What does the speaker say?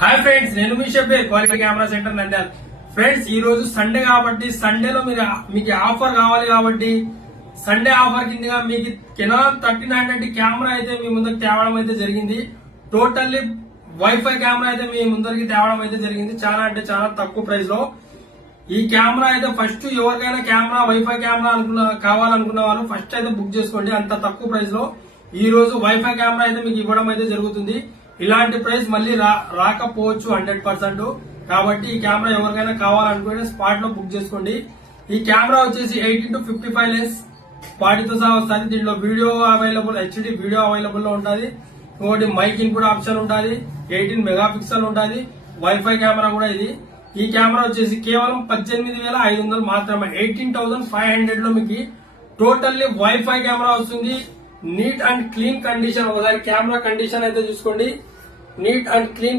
Hi friends, నేను మీ షబ్బే quality camera centre Nandyal. Friends, ఈ రోజు సండే కాబట్టి సండేలో మీకు ఆఫర్ కావాలి కాబట్టి సండే ఆఫర్ కిందగా మీకు కెనాన్ 3990 కెమెరా అయితే మీ ముందుకు తేవడం అయితే జరిగింది. టోటల్లీ వైఫై కెమెరా అయితే మీ ముందరికి తేవడం అయితే జరిగింది. చాలా అంటే చాలా తక్కువ ప్రైస్ లో ఈ కెమెరా అయితే ఫస్ట్ ఎవరికైనా కెమెరా వైఫై కెమెరా కావాలనుకున్న వాళ్ళు ఫస్ట్ అయితే బుక్ చేసుకోండి. అంత తక్కువ ప్రైస్ లో ఈ రోజు వైఫై కెమెరా అయితే మీకు ఇవ్వడం అయితే జరుగుతుంది. ఇలాంటి ప్రైస్ మళ్ళీ రాకపోవచ్చు 100%. కాబట్టి ఈ కెమెరా ఎవరికైనా కావాలనుకుంటే స్పాట్ లో బుక్ చేసుకోండి. ఈ కెమెరా వచ్చేసి 18-55 లెన్స్ వాటితో సహా వస్తుంది. దీంట్లో video available, HD video available లో ఉంటుంది. ఇంకోటి మైక్ ఇన్పుట్ ఆప్షన్ ఉంటుంది, 18 మెగాపిక్సెల్ ఉంటుంది. వైఫై కెమెరా కూడా ఇది. ఈ కెమెరా వచ్చేసి కేవలం 18,500 మాత్రమే, 18,500 లో మీకు టోటల్లీ వైఫై కెమెరా వస్తుంది. Neat and clean condition. ఒకసారి కెమెరా కండిషన్ అయితే చూసుకోండి. Neat and clean